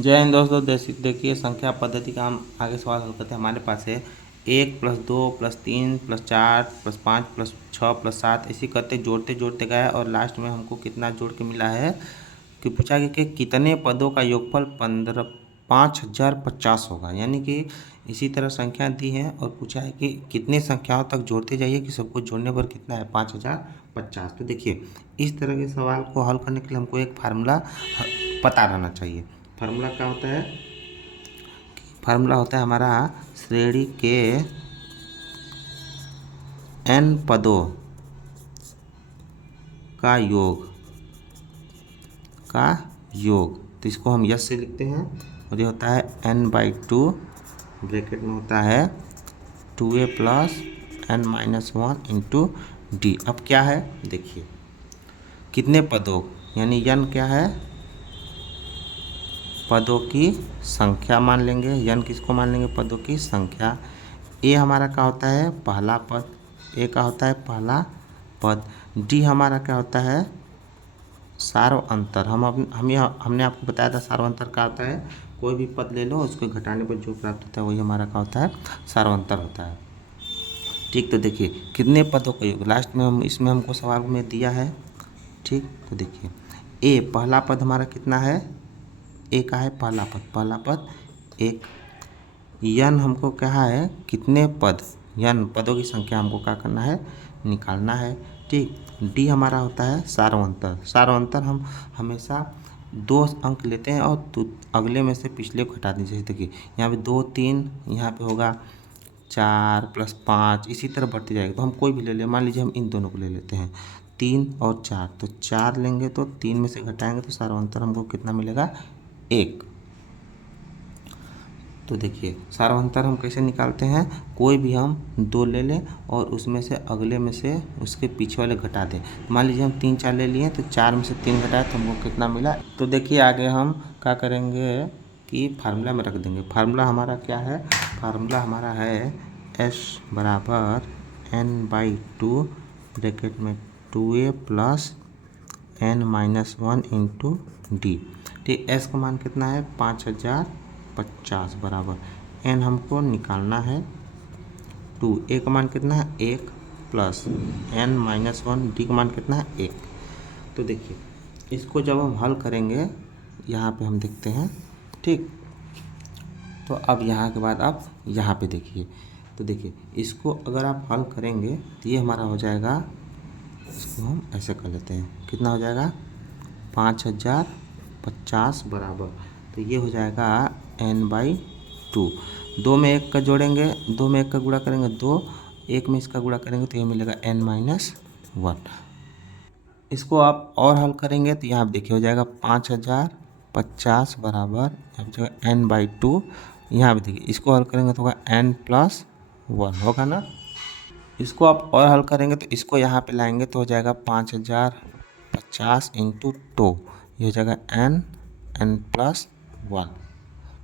जय हिंद दोस्तों। देखिए संख्या पद्धति का हम आगे सवाल हल करते हैं। हमारे पास है 1+2+3+4+5+6+7 इसी करते जोड़ते जोड़ते गया और लास्ट में हमको कितना जोड़ के मिला है कि पूछा गया कि कितने पदों का योगफल 5050 होगा। यानी कि इसी तरह संख्या दी है और पूछा है कि कितने संख्याओं तक जोड़ते जाइए कि सबको जोड़ने पर कितना है 5050। तो देखिए इस तरह के सवाल को हल करने के लिए हमको एक फार्मूला पता रहना चाहिए। फार्मूला क्या होता है? फार्मूला होता है हमारा श्रेणी के n पदों का योग। तो इसको हम यस से लिखते हैं और ये होता है n/2 ब्रैकेट में होता है 2a + n-1 इंटू डी। अब क्या है देखिए कितने पदों यानी n क्या है पदों की संख्या मान लेंगे। n किसको मान लेंगे पदों की संख्या। a हमारा क्या होता है पहला पद, a का होता है पहला पद। d हमारा क्या होता है सार्वअंतर। हमने आपको बताया था सार्वअंतर क्या होता है, कोई भी पद ले लो उसको घटाने पर जो प्राप्त होता है वही हमारा क्या होता है सार्वअंतर होता है। ठीक, तो देखिए कितने पदों का योग लास्ट में इसमें हमको सवाल में दिया है। ठीक, तो देखिए a पहला पद हमारा कितना है, a का है पहला पद 1। n हमको क्या है कितने पद, n पदों की संख्या हमको क्या करना है निकालना है। ठीक, d हमारा होता है सार्वअंतर हम हमेशा 2 अंक लेते हैं और अगले में से पिछले को घटा दीजिए। देखिए यहाँ पे 2 3 यहाँ पे होगा 4 + 5 इसी तरह बढ़ती जाएगी। तो हम कोई भी ले लें, मान लीजिए हम इन दोनों को ले लेते हैं 3 और 4। तो 4 लेंगे तो 3 में से घटाएंगे तो सार्वअंतर हमको कितना मिलेगा 1। तो देखिए सार्वअंतर हम कैसे निकालते हैं, कोई भी हम 2 ले लें और उसमें से अगले में से उसके पीछे वाले घटा दें। मान लीजिए हम 3 4 ले लिए तो 4 में से 3 घटाए तो हमको कितना मिला। तो देखिए आगे हम क्या करेंगे कि फार्मूला में रख देंगे। फार्मूला हमारा क्या है, फार्मूला हमारा है s बराबर n/2 ब्रैकेट में 2a + n-1 इंटू डी। ठीक, s का मान कितना है 5050 बराबर n हमको निकालना है 2, a का मान कितना है 1 + n-1 डी का मान कितना है 1। तो देखिए इसको जब हम हल करेंगे यहाँ पे हम देखते हैं। ठीक, तो अब यहाँ के बाद आप यहाँ पे देखिए, तो देखिए इसको अगर आप हल करेंगे तो ये हमारा हो जाएगा, इसको हम ऐसे कर लेते हैं कितना हो जाएगा 5050 बराबर। तो ये हो जाएगा n/2। 2 में 1 का जोड़ेंगे, 2 में 1 का गुणा करेंगे 2, 1 में इसका गुणा करेंगे तो ये मिलेगा n-1। इसको आप और हल करेंगे तो यहाँ देखिए हो जाएगा 5050 बराबर n/2। यहाँ पे देखिए इसको हल करेंगे तो होगा n+1 होगा ना। इसको आप और हल करेंगे तो इसको यहाँ पे लाएंगे तो हो जाएगा 5050 इंटू 2, ये हो जाएगा n+1।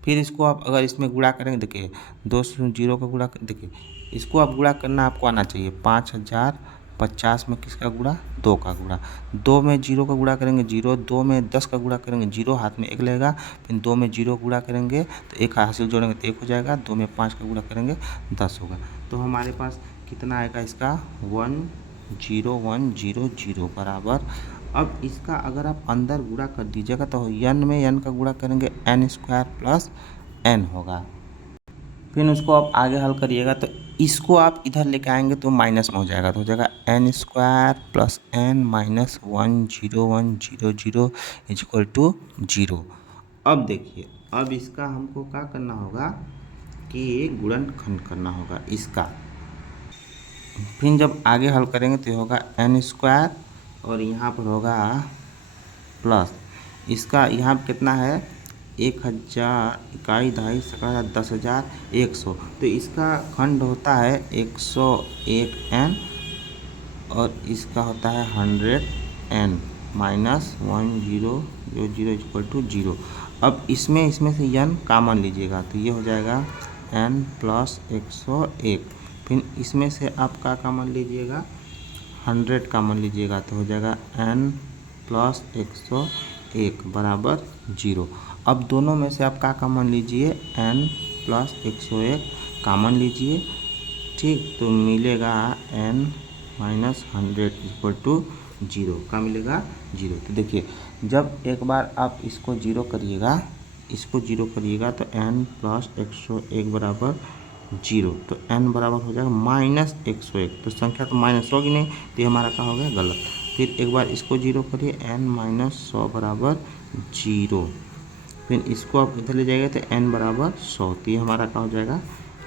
फिर इसको आप अगर इसमें गुणा करेंगे, देखिए 2 से 0 का गुणा, देखिए इसको आप गुणा करना आपको आना चाहिए। 5050 में किसका गुणा 2 का गुणा, 2 में 0 का गुणा करेंगे 0, 2 में 10 का गुणा करेंगे 0, हाथ में 1 लगेगा। फिर 2 में 0 गुणा करेंगे तो 1 हासिल जोड़ेंगे तो 1 हो जाएगा, 2 में 5 का गुणा करेंगे 10 होगा। तो हमारे पास कितना आएगा इसका 10100 बराबर। अब इसका अगर आप अंदर गुणा कर दीजिएगा तो n में n का गुणा करेंगे n² + n होगा। फिर उसको आप आगे हल करिएगा तो इसको आप इधर लेके आएंगे तो माइनस में हो जाएगा, तो हो जाएगा n² + n-10100 = 0। अब देखिए अब इसका हमको क्या करना होगा कि गुणनखंड करना होगा इसका। फिर जब आगे हल करेंगे तो ये होगा n² और यहाँ पर होगा प्लस इसका, यहाँ पर कितना है 1000 इकाई दहाई सका 10,100। तो इसका खंड होता है 101n और इसका होता है 100n -1000 0। अब इसमें से n कॉमन लीजिएगा तो ये हो जाएगा n + 101। फिर इसमें से आप क्या कॉमन लीजिएगा 100 कॉमन लीजिएगा तो हो जाएगा n + 101 बराबर 0। अब दोनों में से आप क्या कॉमन लीजिए, n प्लस 101 कॉमन लीजिए। ठीक, तो मिलेगा n माइनस 100 इक्वल टू 0। क्या मिलेगा? 0। तो देखिए जब एक बार आप इसको 0 करिएगा, इसको 0 करिएगा तो n प्लस 101 बराबर 0, तो n बराबर हो जाएगा माइनस 101। तो संख्या तो माइनस होगी नहीं, तो ये हमारा क्या हो गया? गलत। फिर एक बार इसको 0 करिए, n माइनस 100 बराबर 0। फिर इसको आप इधर ले जाएंगे तो n बराबर 100, तो ये हमारा क्या हो जाएगा?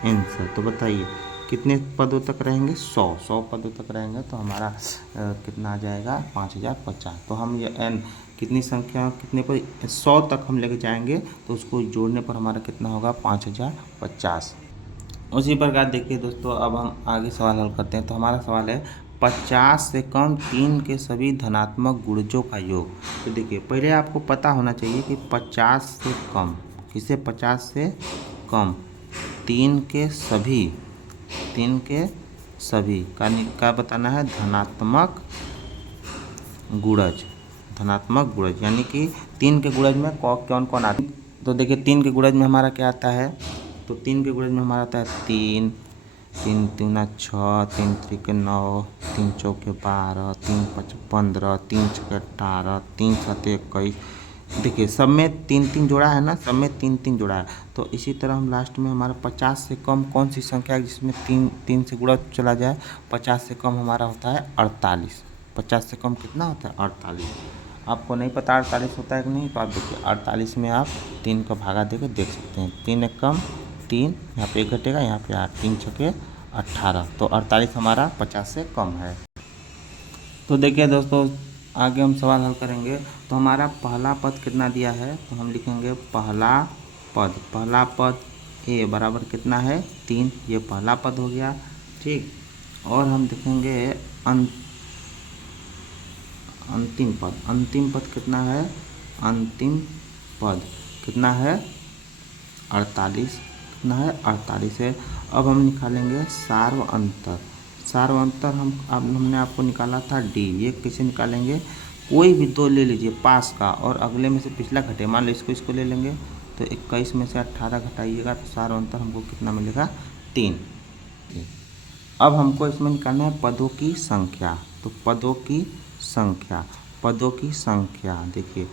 आंसर। तो बताइए कितने पदों तक रहेंगे? 100 पदों तक रहेंगे, तो हमारा कितना आ जाएगा? 5050। तो हम ये n कितनी संख्या कितने पर 100 तक हम लेके जाएंगे, तो उसको जोड़ने पर हमारा कितना होगा? 5050। उसी प्रकार देखिए दोस्तों, अब हम आगे सवाल हल करते हैं। तो हमारा सवाल है 50 से कम 3 के सभी धनात्मक गुणजों का योग। तो देखिए पहले आपको पता होना चाहिए कि 50 से कम किसे? 50 से कम 3 के सभी का बताना है धनात्मक गुणज। धनात्मक गुणज यानी कि 3 के गुणज में कौन कौन आता है? तो देखिए 3 के गुणज में हमारा क्या आता है? तो 3 के गुणज में हमारा आता है 3, 3 दूना 6, 3 त्रिके 9, 3 चौके 12, 3 पच 15, 3 छके 18, 3 सते 21। देखिए सब में 3 जोड़ा है ना, सब में 3 जोड़ा है। तो इसी तरह हम लास्ट में हमारा 50 से कम कौन सी संख्या है जिसमें 3 से गुणा चला जाए? 50 से कम हमारा होता है 48। 50 से कम कितना होता है? 48। आपको नहीं पता 48 होता है कि नहीं, तो आप देखिए 48 में आप 3 का भागा देकर देख सकते हैं। 3 एक कम 3, यहाँ पे 1 घटेगा, यहाँ पे 8, 3 छके 18। तो 48 हमारा 50 से कम है। तो देखिए दोस्तों आगे हम सवाल हल करेंगे। तो हमारा पहला पद कितना दिया है? तो हम लिखेंगे पहला पद ए बराबर कितना है? 3। ये पहला पद हो गया। ठीक, और हम देखेंगे अंतिम पद कितना है? अंतिम पद कितना है? 48। कितना है? 48 है। अब हम निकालेंगे सार्व अंतर। हमने आपको निकाला था डी। ये कैसे निकालेंगे? कोई भी दो ले लीजिए पास का, और अगले में से पिछला घटे। मान लो इसको ले लेंगे, तो 21 में से 18 घटाइएगा, तो सार्व अंतर हमको कितना मिलेगा? 3। अब हमको इसमें निकालना है पदों की संख्या। तो पदों की संख्या देखिए,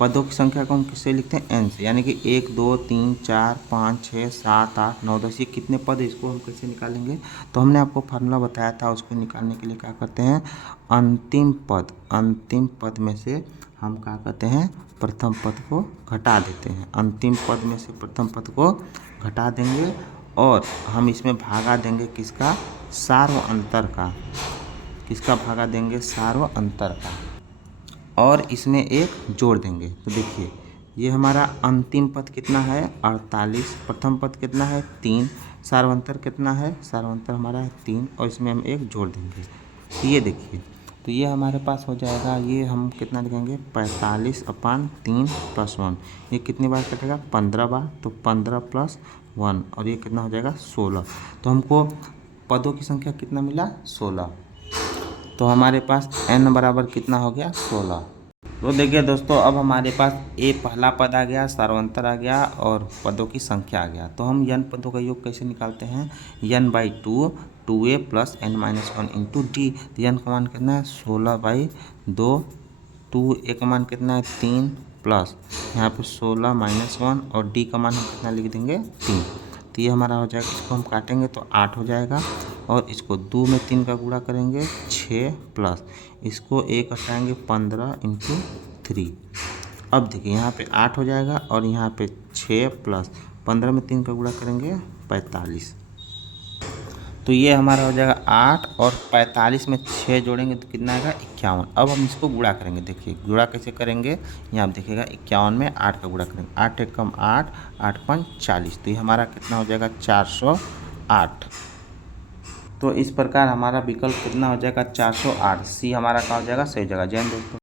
पदों की संख्या को हम किससे लिखते हैं? n से, यानी कि 1 2 3 4 5 6 7 8 9 10। ये कितने पद है, इसको हम कैसे निकालेंगे? तो हमने आपको फार्मूला बताया था, उसको निकालने के लिए क्या करते हैं? अंतिम पद में से हम क्या करते हैं? प्रथम पद को घटा देते हैं। अंतिम पद में से प्रथम पद को घटा देंगे, और हम इसमें भागा देंगे किसका? सार्व अंतर का। किसका भागा देंगे? सार्व अंतर का। और इसमें एक जोड़ देंगे। तो देखिए ये हमारा अंतिम पद कितना है? 48। प्रथम पद कितना है? 3। सार्वंतर कितना है? सार्वंतर हमारा है 3, और इसमें हम एक जोड़ देंगे। तो ये देखिए, तो ये हमारे पास हो जाएगा, ये हम कितना लिखेंगे? 45/3 + 1। ये कितनी बार कटेगा? 15 बार। तो 15 + 1, और ये कितना हो जाएगा? 16। तो हमको पदों की संख्या कितना मिला? 16। तो हमारे पास n बराबर कितना हो गया? 16। तो देखिए दोस्तों, अब हमारे पास a पहला पद आ गया, सार्वंतर आ गया, और पदों की संख्या आ गया। तो हम n पदों का योग कैसे निकालते हैं? n/2 2a + n - 1 × d। तो n का मान कितना है? 16/2। 2a का मान कितना है? 3, प्लस यहाँ पे 16 - 1, और d का मान हम कितना लिख देंगे? 3। तो ये हमारा हो जाएगा, इसको हम काटेंगे तो 8 हो जाएगा, और इसको 2 में 3 का गुणा करेंगे 6, प्लस इसको 1 हटाएंगे 15 × 3। अब देखिए यहाँ पे 8 हो जाएगा, और यहाँ पे 6 प्लस 15 में 3 का गुणा करेंगे 45। तो ये हमारा हो जाएगा 8, और 45 में 6 जोड़ेंगे तो कितना आएगा? 51। अब हम इसको गुणा करेंगे। देखिए गुणा कैसे करेंगे, यहाँ आप देखिएगा 51 में 8 का गुणा करेंगे। 8 एक कम 8, 8 5 40। तो ये हमारा कितना हो जाएगा? 408। तो इस प्रकार हमारा विकल्प कितना हो जाएगा? 408। सी हमारा क्या हो जाएगा? सही जगह। जय हिंद दोस्तों।